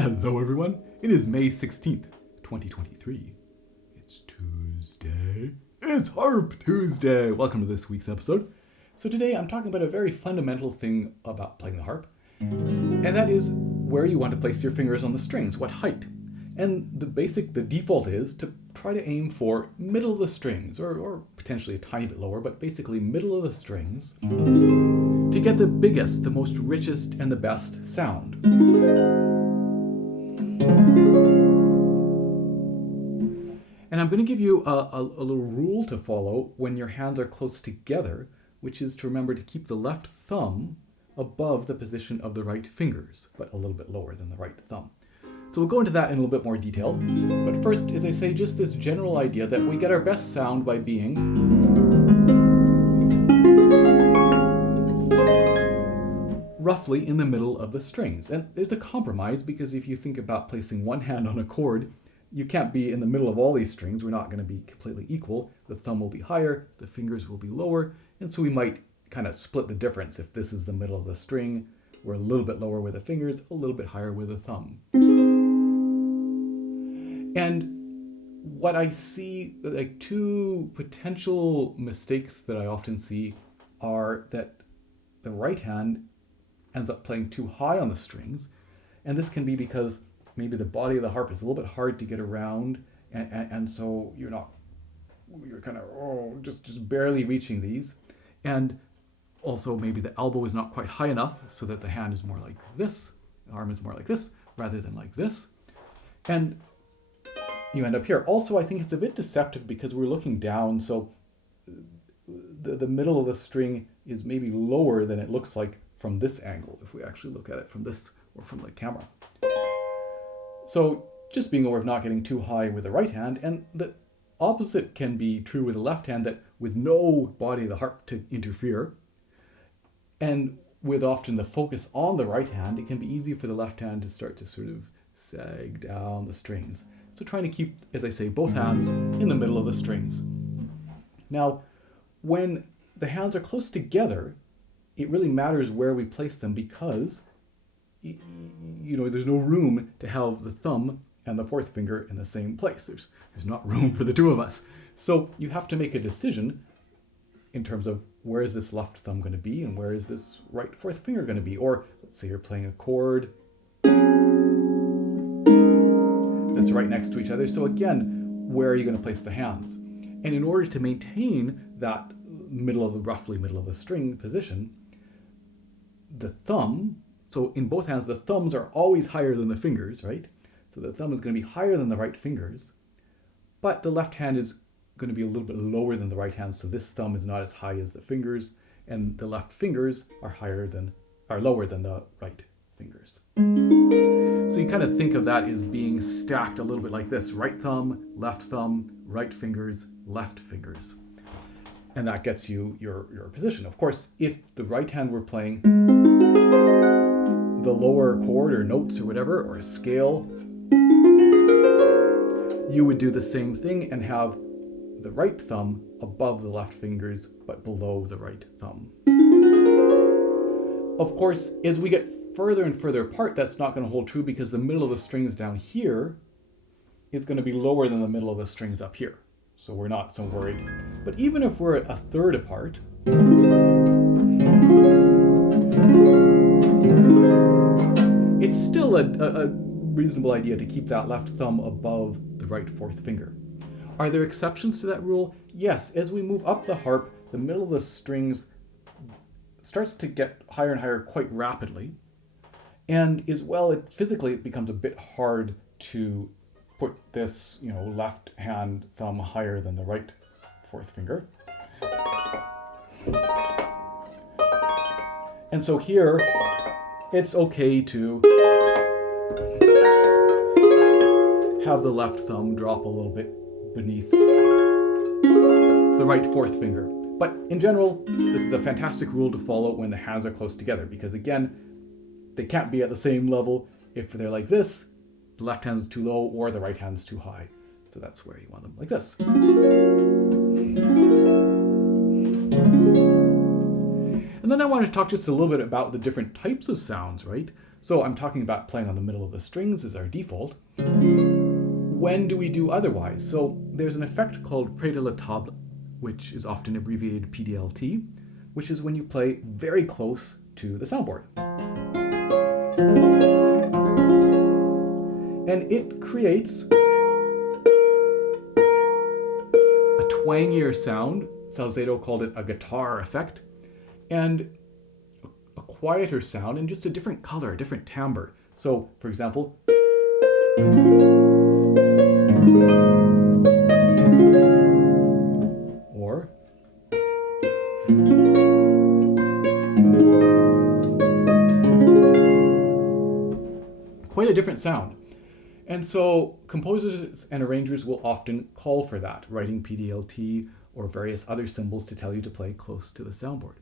Hello everyone, it is May 16th, 2023. It's Tuesday. It's Harp Tuesday! Welcome to this week's episode. So today I'm talking about a very fundamental thing about playing the harp, and that is where you want to place your fingers on the strings, what height. And the default is to try to aim for middle of the strings, or potentially a tiny bit lower, but basically middle of the strings, to get the biggest, the most richest, and the best sound. And I'm going to give you a little rule to follow when your hands are close together, which is to remember to keep the left thumb above the position of the right fingers, but a little bit lower than the right thumb. So we'll go into that in a little bit more detail. But first, as I say, just this general idea that we get our best sound by being roughly in the middle of the strings. And there's a compromise, because if you think about placing one hand on a chord, you can't be in the middle of all these strings. We're not going to be completely equal. The thumb will be higher, the fingers will be lower, and so we might kind of split the difference. If this is the middle of the string, we're a little bit lower with the fingers, a little bit higher with the thumb. And what I see, like two potential mistakes that I often see, are that the right hand ends up playing too high on the strings. And this can be because maybe the body of the harp is a little bit hard to get around, and so you're kind of just barely reaching these. And also maybe the elbow is not quite high enough so that the hand is more like this, the arm is more like this rather than like this. And you end up here. Also, I think it's a bit deceptive because we're looking down, so the middle of the string is maybe lower than it looks like from this angle, if we actually look at it from this or from the camera. So just being aware of not getting too high with the right hand, and the opposite can be true with the left hand, that with no body of the harp to interfere, and with often the focus on the right hand, it can be easy for the left hand to start to sort of sag down the strings. So trying to keep, as I say, both hands in the middle of the strings. Now, when the hands are close together, it really matters where we place them, because there's no room to have the thumb and the fourth finger in the same place. There's not room for the two of us. So you have to make a decision in terms of where is this left thumb going to be and where is this right fourth finger going to be. Or let's say you're playing a chord that's right next to each other. So again, where are you going to place the hands? And in order to maintain that roughly middle of the string position, the thumb, so in both hands, the thumbs are always higher than the fingers, right? So the thumb is going to be higher than the right fingers, but the left hand is going to be a little bit lower than the right hand. So this thumb is not as high as the fingers, and the left fingers are lower than the right fingers. So you kind of think of that as being stacked a little bit like this: right thumb, right fingers, left fingers. And that gets you your position. Of course, if the right hand were playing the lower chord or notes or whatever, or a scale, you would do the same thing and have the right thumb above the left fingers, but below the right thumb. Of course, as we get further and further apart, that's not going to hold true, because the middle of the strings down here is going to be lower than the middle of the strings up here. So we're not so worried. But even if we're a third apart, it's still a reasonable idea to keep that left thumb above the right fourth finger. Are there exceptions to that rule? Yes. As we move up the harp, the middle of the strings starts to get higher and higher quite rapidly. And as well, physically it becomes a bit hard to put this, left hand thumb higher than the right fourth finger. And so here, it's okay to have the left thumb drop a little bit beneath the right fourth finger. But in general, this is a fantastic rule to follow when the hands are close together, because again, they can't be at the same level. If they're like this, the left hand's too low or the right hand's too high. So that's where you want them, like this. And then I want to talk just a little bit about the different types of sounds, right? So I'm talking about playing on the middle of the strings as our default. When do we do otherwise? So there's an effect called Près de la table, which is often abbreviated PDLT, which is when you play very close to the soundboard. And it creates a twangier sound. Salzedo called it a guitar effect, and a quieter sound and just a different color, a different timbre. So, for example, or quite a different sound. And so composers and arrangers will often call for that, writing PDLT or various other symbols to tell you to play close to the soundboard.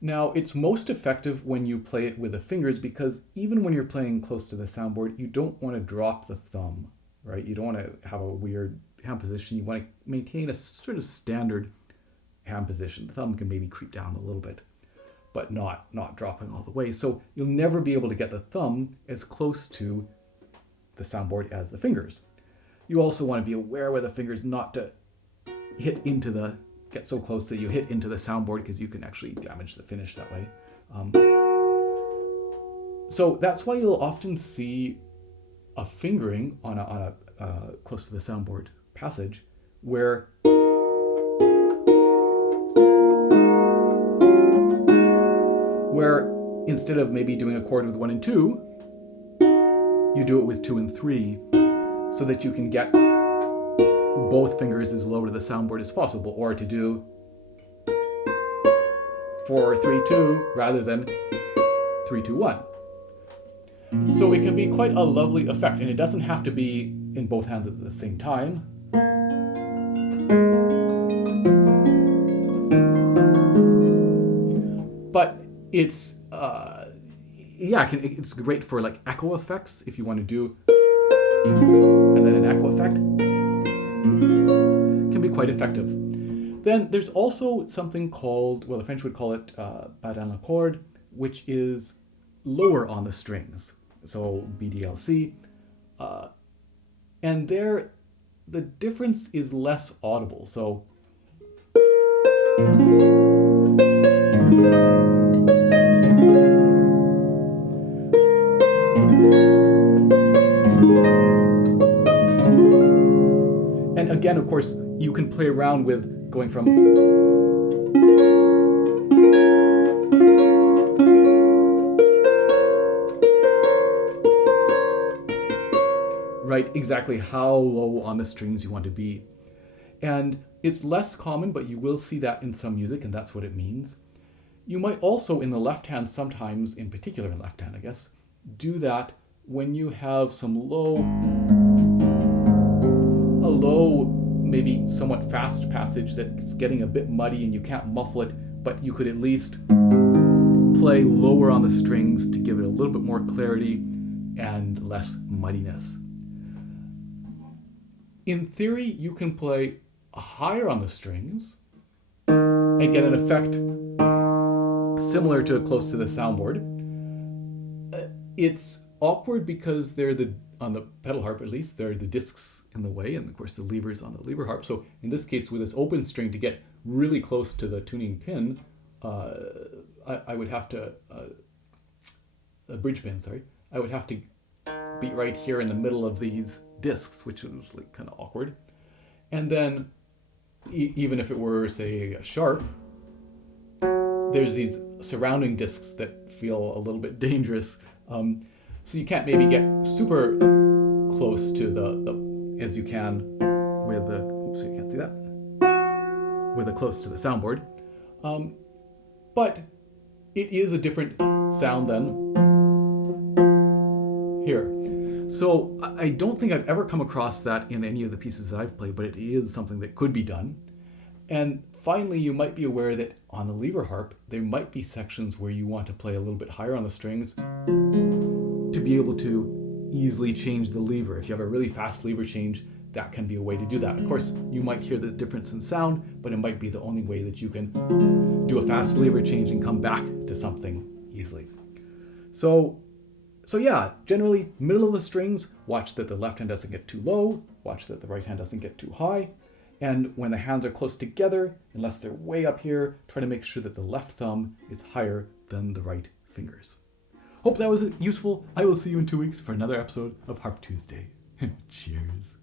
Now, it's most effective when you play it with the fingers, because even when you're playing close to the soundboard, you don't want to drop the thumb, right? You don't want to have a weird hand position. You want to maintain a sort of standard hand position. The thumb can maybe creep down a little bit, but not dropping all the way. So you'll never be able to get the thumb as close to the soundboard as the fingers. You also want to be aware with the fingers not to get so close that you hit into the soundboard, because you can actually damage the finish that way. So that's why you'll often see a fingering on a close to the soundboard passage where instead of maybe doing a chord with 1 and 2, you do it with 2 and 3, so that you can get both fingers as low to the soundboard as possible, or to do 4, 3, 2 rather than 3, 2, 1. So it can be quite a lovely effect, and it doesn't have to be in both hands at the same time. But it's it's great for like echo effects if you want to do and then an echo effect. Can be quite effective. Then there's also something called, well, the French would call it bas dans la corde, which is lower on the strings. So BDLC. And there, the difference is less audible. So and again, of course, you can play around with going from right exactly how low on the strings you want to be. And it's less common, but you will see that in some music, and that's what it means. You might also, in the left hand sometimes, in particular in left hand, I guess, do that when you have some a low, maybe somewhat fast passage that's getting a bit muddy and you can't muffle it, but you could at least play lower on the strings to give it a little bit more clarity and less muddiness. In theory, you can play higher on the strings and get an effect similar to close to the soundboard. It's awkward because on the pedal harp at least, there are the discs in the way, and of course the levers on the lever harp. So in this case, with this open string, to get really close to the tuning pin, I would have to, a bridge pin, sorry, I would have to be right here in the middle of these discs, which was like kind of awkward. And then even if it were, say, a sharp, there's these surrounding discs that feel a little bit dangerous. So you can't maybe get super close to the as you can with the, oops, you can't see that, with a close to the soundboard. But it is a different sound than here. So I don't think I've ever come across that in any of the pieces that I've played, but it is something that could be done. And finally, you might be aware that on the lever harp, there might be sections where you want to play a little bit higher on the strings to be able to easily change the lever. If you have a really fast lever change, that can be a way to do that. Of course, you might hear the difference in sound, but it might be the only way that you can do a fast lever change and come back to something easily. So So yeah, generally middle of the strings, watch that the left hand doesn't get too low, watch that the right hand doesn't get too high. And when the hands are close together, unless they're way up here, try to make sure that the left thumb is higher than the right fingers. Hope that was useful. I will see you in 2 weeks for another episode of Harp Tuesday. Cheers.